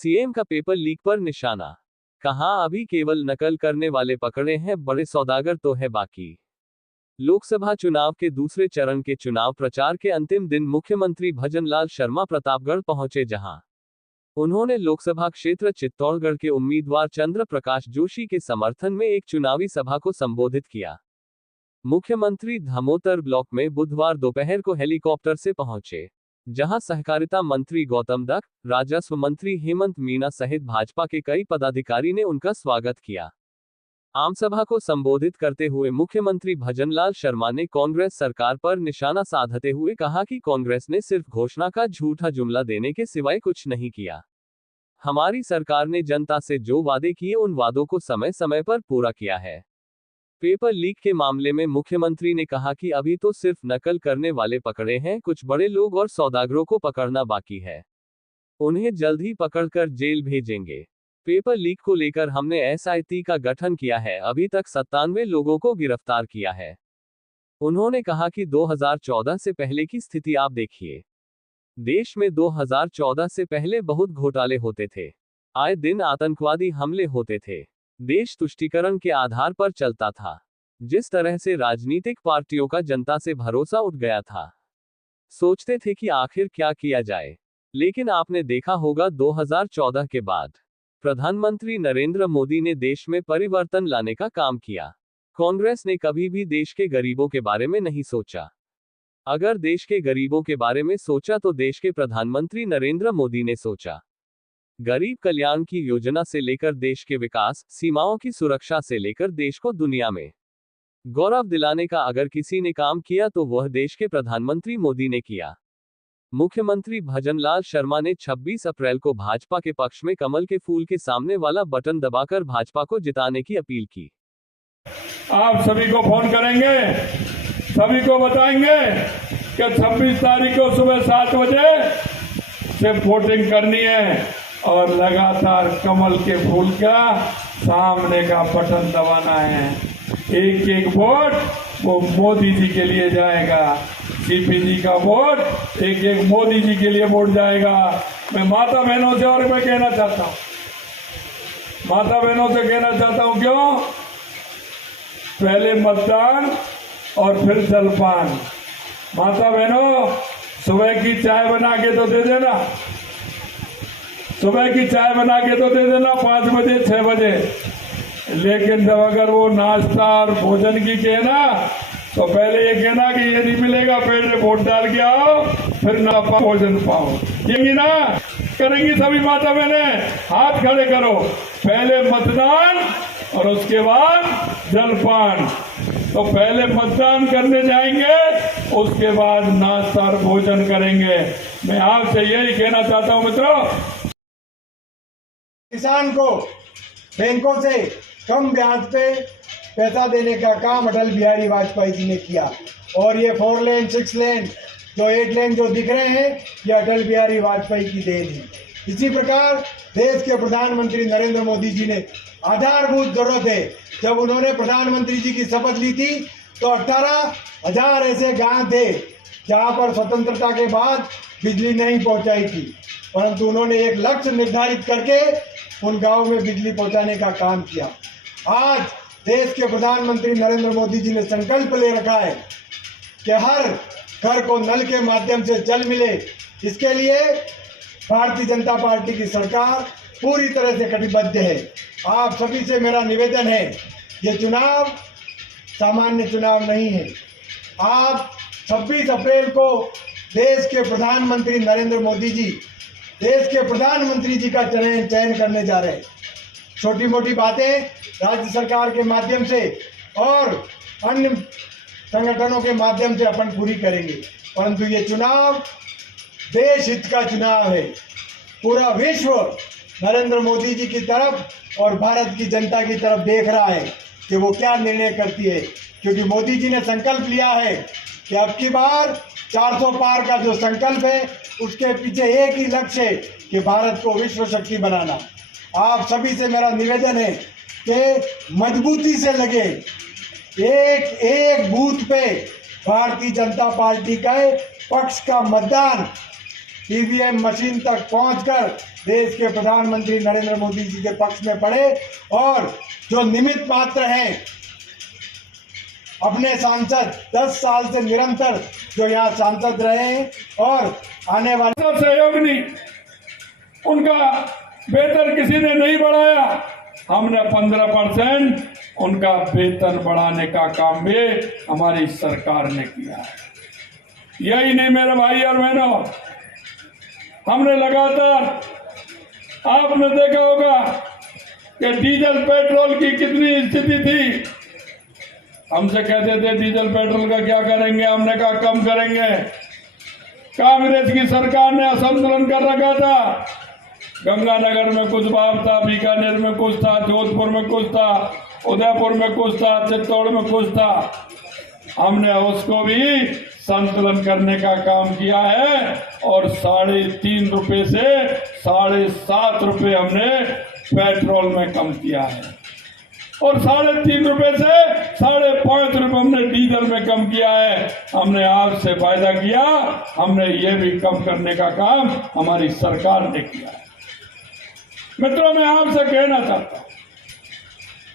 CM का paper leak पर निशाना। कहा अभी केवल नकल करने वाले पकड़े हैं, बड़े सौदागर तो है बाकी। लोकसभा चुनाव के दूसरे चरण के चुनाव प्रचार के अंतिम दिन मुख्यमंत्री भजनलाल शर्मा प्रतापगढ़ पहुंचे, जहां उन्होंने लोकसभा क्षेत्र चित्तौड़गढ़ के उम्मीदवार चंद्र प्रकाश जोशी के समर्थन में एक चुनावी सभा को संबोधित किया। मुख्यमंत्री धमोतर ब्लॉक में बुधवार दोपहर को हेलीकॉप्टर से पहुंचे, जहां सहकारिता मंत्री गौतम दत्त, राजस्व मंत्री हेमंत मीना सहित भाजपा के कई पदाधिकारी ने उनका स्वागत किया। आमसभा को संबोधित करते हुए मुख्यमंत्री भजनलाल शर्मा ने कांग्रेस सरकार पर निशाना साधते हुए कहा कि कांग्रेस ने सिर्फ घोषणा का झूठा जुमला देने के सिवाय कुछ नहीं किया। हमारी सरकार ने जनता से जो वादे किए उन वादों को समय समय पर पूरा किया है। पेपर लीक के मामले में मुख्यमंत्री ने कहा कि अभी तो सिर्फ नकल करने वाले पकड़े हैं, कुछ बड़े लोग और सौदागरों को पकड़ना बाकी है। उन्हें जल्द ही पकड़कर जेल भेजेंगे। पेपर लीक को लेकर हमने एसआईटी का गठन किया है, अभी तक 97 लोगों को गिरफ्तार किया है। उन्होंने कहा कि 2014 से पहले की स्थिति आप देखिए। देश में 2014 से पहले बहुत घोटाले होते थे, आए दिन आतंकवादी हमले होते थे, देश तुष्टीकरण के आधार पर चलता था। जिस तरह से राजनीतिक पार्टियों का जनता से भरोसा उठ गया था, सोचते थे कि आखिर क्या किया जाए। लेकिन आपने देखा होगा 2014 के बाद प्रधानमंत्री नरेंद्र मोदी ने देश में परिवर्तन लाने का काम किया। कांग्रेस ने कभी भी देश के गरीबों के बारे में नहीं सोचा। अगर देश के गरीबों के बारे में सोचा तो देश के प्रधानमंत्री नरेंद्र मोदी ने सोचा। गरीब कल्याण की योजना से लेकर देश के विकास, सीमाओं की सुरक्षा से लेकर देश को दुनिया में गौरव दिलाने का अगर किसी ने काम किया तो वह देश के प्रधानमंत्री मोदी ने किया। मुख्यमंत्री भजनलाल शर्मा ने 26 अप्रैल को भाजपा के पक्ष में कमल के फूल के सामने वाला बटन दबाकर भाजपा को जिताने की अपील की। आप सभी को फोन करेंगे, सभी को बताएंगे कि 26 तारीख को सुबह 7 बजे से वोटिंग करनी है और लगातार कमल के फूल का सामने का बटन दबाना है। एक एक वोट वो मोदी जी के लिए जाएगा। सीपी जी का वोट एक एक मोदी जी के लिए वोट जाएगा। मैं माता बहनों से और मैं कहना चाहता हूँ, माता बहनों से कहना चाहता हूँ, क्यों? पहले मतदान और फिर जलपान। माता बहनों, सुबह की चाय बना के तो दे देना, सुबह की चाय बना के तो दे देना 5 बजे 6 बजे। लेकिन जब अगर वो नाश्ता और भोजन की कहना तो पहले ये कहना कि ये नहीं मिलेगा, पहले वोट डाल के आओ फिर ना भोजन पाओ। ये ना करेंगी सभी माता बहने, हाथ खड़े करो। पहले मतदान और उसके बाद जलपान। तो पहले मतदान करने जाएंगे, उसके बाद नाश्ता और भोजन करेंगे। मैं आपसे यही कहना चाहता हूं मित्रों, किसान को बैंकों से कम ब्याज पे पैसा देने का काम अटल बिहारी वाजपेयी जी ने किया। और ये 4 लेन 6 लेन जो 8 लेन जो दिख रहे हैं, ये अटल बिहारी वाजपेयी की देन है। इसी प्रकार देश के प्रधानमंत्री नरेंद्र मोदी जी ने आधारभूत जरूरत है। जब उन्होंने प्रधानमंत्री जी की शपथ ली थी तो 18,000 ऐसे गांव थे जहां पर स्वतंत्रता के बाद बिजली नहीं पहुंचाई थी, परंतु उन्होंने एक लक्ष्य निर्धारित करके उन गांवों में बिजली पहुंचाने का काम किया। आज देश के प्रधानमंत्री नरेंद्र मोदी जी ने संकल्प ले रखा है कि हर घर को नल के माध्यम से जल मिले। इसके लिए भारतीय जनता पार्टी की सरकार पूरी तरह से कटिबद्ध है। आप सभी से मेरा निवेदन है, ये चुनाव सामान्य चुनाव नहीं है। आप 26 अप्रैल को देश के प्रधानमंत्री नरेंद्र मोदी जी देश के प्रधानमंत्री जी का चयन करने जा रहे हैं। छोटी मोटी बातें राज्य सरकार के माध्यम से और अन्य संगठनों के माध्यम से अपन पूरी करेंगे, परंतु ये चुनाव देश हित का चुनाव है। पूरा विश्व नरेंद्र मोदी जी की तरफ और भारत की जनता की तरफ देख रहा है कि वो क्या निर्णय करती है, क्योंकि मोदी जी ने संकल्प लिया है कि अब की बार 400 पार का जो संकल्प है उसके पीछे एक ही लक्ष्य है कि भारत को विश्व शक्ति बनाना। आप सभी से मेरा निवेदन है कि मजबूती से लगे, एक एक बूथ पे भारतीय जनता पार्टी का पक्ष का मतदान ईवीएम मशीन तक पहुंचकर देश के प्रधानमंत्री नरेंद्र मोदी जी के पक्ष में पड़े और जो निमित्त मात्र हैं अपने सांसद 10 साल से निरंतर जो यहाँ सांसद रहे हैं और आने वाले सहयोग नहीं, उनका वेतन किसी ने नहीं बढ़ाया। हमने 15% उनका वेतन बढ़ाने का काम भी हमारी सरकार ने किया है। यही नहीं मेरे भाई और बहनों, हमने लगातार, आपने देखा होगा कि डीजल पेट्रोल की कितनी स्थिति थी। हमसे कहते थे डीजल पेट्रोल का क्या करेंगे, हमने कहा कम करेंगे। कांग्रेस की सरकार ने असंतुलन कर रखा था। गंगानगर में कुछ भाव था, बीकानेर में कुछ था, जोधपुर में कुछ था, उदयपुर में कुछ था, चित्तौड़ में कुछ था। हमने उसको भी संतुलन करने का काम किया है और 3.5 रुपए से 7.5 रुपए हमने पेट्रोल में कम किया है और 3.5 रुपए से 5.5 रुपए हमने डीजल में कम किया है। हमने आपसे वायदा किया, हमने ये भी कम करने का काम हमारी सरकार ने किया है। मित्रों, मैं आपसे कहना चाहता हूं,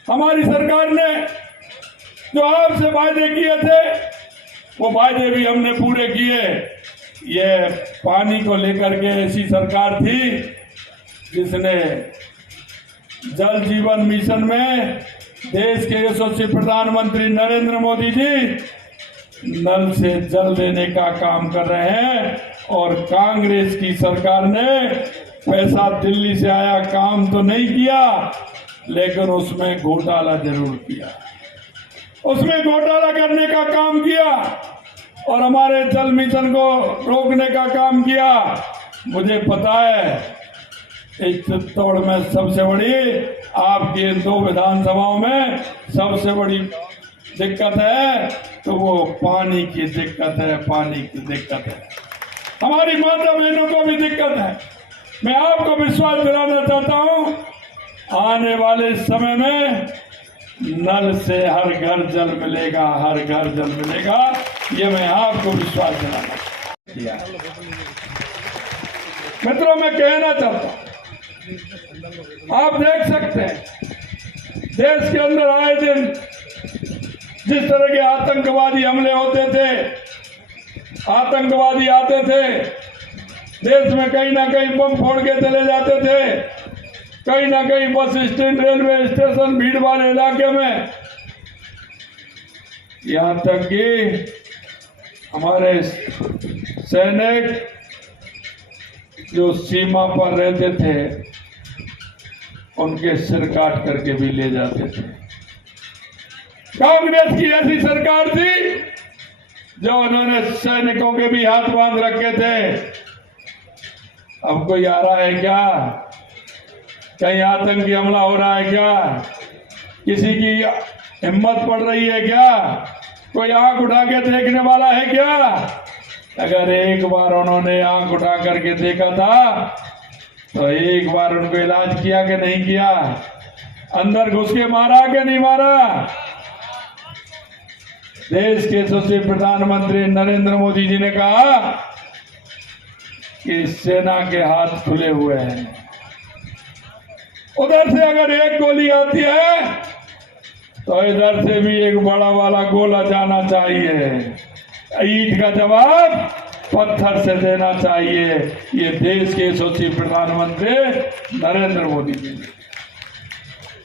हमारी सरकार ने जो आपसे वायदे किए थे वो वायदे भी हमने पूरे किए। ये पानी को लेकर के ऐसी सरकार थी जिसने जल जीवन मिशन में देश के यशस्वी प्रधानमंत्री नरेंद्र मोदी जी नल से जल देने का काम कर रहे हैं और कांग्रेस की सरकार ने पैसा दिल्ली से आया, काम तो नहीं किया, लेकिन उसमें घोटाला जरूर किया। उसमें घोटाला करने का काम किया और हमारे जल मिशन को रोकने का काम किया। मुझे पता है इस चित्तौड़ में सबसे बड़ी, आपकी 2 विधानसभाओं में सबसे बड़ी दिक्कत है तो वो पानी की दिक्कत है, पानी की दिक्कत है। हमारी माता बहनों को भी दिक्कत है। मैं आपको विश्वास दिलाना चाहता हूं, आने वाले समय में नल से हर घर जल मिलेगा, हर घर जल मिलेगा, ये मैं आपको विश्वास दिलाना किया। मित्रों, मैं कहना चाहता हूं, आप देख सकते हैं देश के अंदर आए दिन जिस तरह के आतंकवादी हमले होते थे, आतंकवादी आते थे, देश में कहीं ना कहीं बम फोड़ के चले जाते थे, कहीं ना कहीं बस स्टैंड, रेलवे स्टेशन, भीड़ वाले इलाके में, यहाँ तक कि हमारे सैनिक जो सीमा पर रहते थे उनके सिर काट करके भी ले जाते थे। कांग्रेस की ऐसी सरकार थी जो उन्होंने सैनिकों के भी हाथ बांध रखे थे। अब कोई आ रहा है क्या? कहीं आतंकी हमला हो रहा है क्या? किसी की हिम्मत पड़ रही है क्या? कोई आंख उठा के देखने वाला है क्या? अगर एक बार उन्होंने आंख उठा करके देखा था तो एक बार उनको इलाज किया कि नहीं किया? अंदर घुस के मारा कि नहीं मारा? देश के यशस्वी प्रधानमंत्री नरेंद्र मोदी जी ने कहा कि सेना के हाथ खुले हुए हैं। उधर से अगर एक गोली आती है तो इधर से भी एक बड़ा वाला गोला जाना चाहिए। ईंट का जवाब पत्थर से देना चाहिए। ये देश के यशस्वी प्रधानमंत्री नरेंद्र मोदी जी।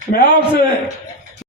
मैं आपसे